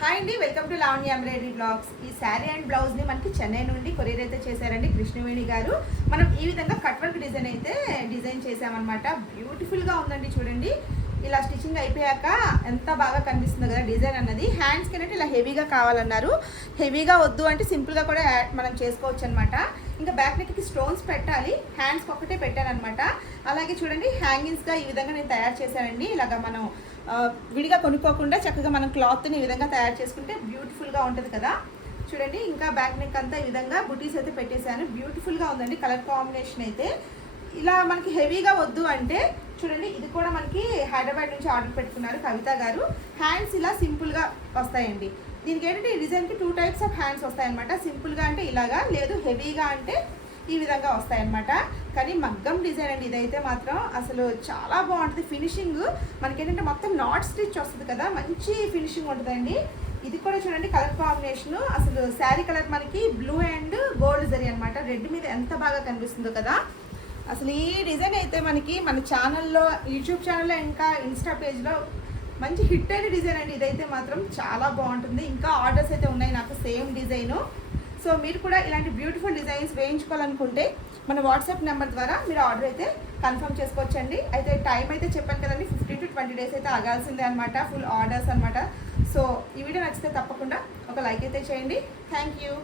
Hi అండి, welcome to Lavanya embroidery blogs. ఈ sari and బ్లౌజ్ని మనకి చెన్నై నుండి కొరియర్ అయితే చేశారండి కృష్ణవేణి గారు. మనం ఈ విధంగా కట్ వర్క్ డిజైన్ అయితే డిజైన్ చేసామన్నమాట. బ్యూటిఫుల్గా ఉందండి, చూడండి. ఇలా స్టిచ్చింగ్ అయిపోయాక ఎంత బాగా కనిపిస్తుందో కదా డిజైన్ అన్నది. హ్యాండ్స్కి అనేది ఇలా హెవీగా కావాలన్నారు. హెవీగా వద్దు అంటే సింపుల్గా కూడా మనం చేసుకోవచ్చు అనమాట. ఇంకా బ్యాక్ నెక్కి స్టోన్స్ పెట్టాలి, హ్యాండ్స్కి ఒక్కటే పెట్టాను అనమాట. అలాగే చూడండి, హ్యాంగింగ్స్గా ఈ విధంగా నేను తయారు చేశానండి. ఇలాగా మనం విడిగా కొనుక్కోకుండా చక్కగా మనం క్లాత్ని ఈ విధంగా తయారు చేసుకుంటే బ్యూటిఫుల్గా ఉంటుంది కదా. చూడండి, ఇంకా బ్యాక్ నెక్ అంతా ఈ విధంగా బుటీస్ అయితే పెట్టేశాను. బ్యూటిఫుల్గా ఉందండి కలర్ కాంబినేషన్ అయితే. ఇలా మనకి హెవీగా వద్దు అంటే చూడండి, ఇది కూడా మనకి హైదరాబాద్ నుంచి ఆర్డర్ పెట్టుకున్నారు కవిత గారు. హ్యాండ్స్ ఇలా సింపుల్గా వస్తాయండి. దీనికి ఏంటంటే ఈ డిజైన్కి 2 టైప్స్ ఆఫ్ హ్యాండ్స్ వస్తాయన్నమాట. సింపుల్గా అంటే ఇలాగా, లేదు హెవీగా అంటే ఈ విధంగా వస్తాయన్నమాట. కానీ మగ్గం డిజైన్ అండి ఇదైతే మాత్రం అసలు చాలా బాగుంటుంది. ఫినిషింగ్ మనకేంటంటే మొత్తం నాట్ స్టిచ్ వస్తుంది కదా, మంచి ఫినిషింగ్ ఉంటుందండి. ఇది కూడా చూడండి కలర్ కాంబినేషన్, అసలు శారీ కలర్ మనకి బ్లూ అండ్ గోల్డ్ జరీ అనమాట. రెడ్ మీద ఎంత బాగా కనిపిస్తుందో కదా. అసలు ఈ డిజైన్ అయితే మనకి మన ఛానల్లో, యూట్యూబ్ ఛానల్లో ఇంకా ఇన్స్టా పేజ్లో మంచి హిట్ అయిన డిజైన్ అండి ఇదైతే మాత్రం. చాలా బాగుంటుంది. ఇంకా ఆర్డర్స్ అయితే ఉన్నాయి నాకు సేమ్ డిజైను. సో మీరు కూడా ఇలాంటి బ్యూటిఫుల్ డిజైన్స్ వేయించుకోవాలనుకుంటే మన వాట్సాప్ నెంబర్ ద్వారా మీరు ఆర్డర్ అయితే కన్ఫర్మ్ చేసుకోవచ్చండి. అయితే టైం అయితే చెప్పాను కదండి, 15 to 20 డేస్ అయితే ఆగాల్సిందే అనమాట, ఫుల్ ఆర్డర్స్ అనమాట. సో ఈ వీడియో నచ్చితే తప్పకుండా ఒక లైక్ అయితే చేయండి. Thank you.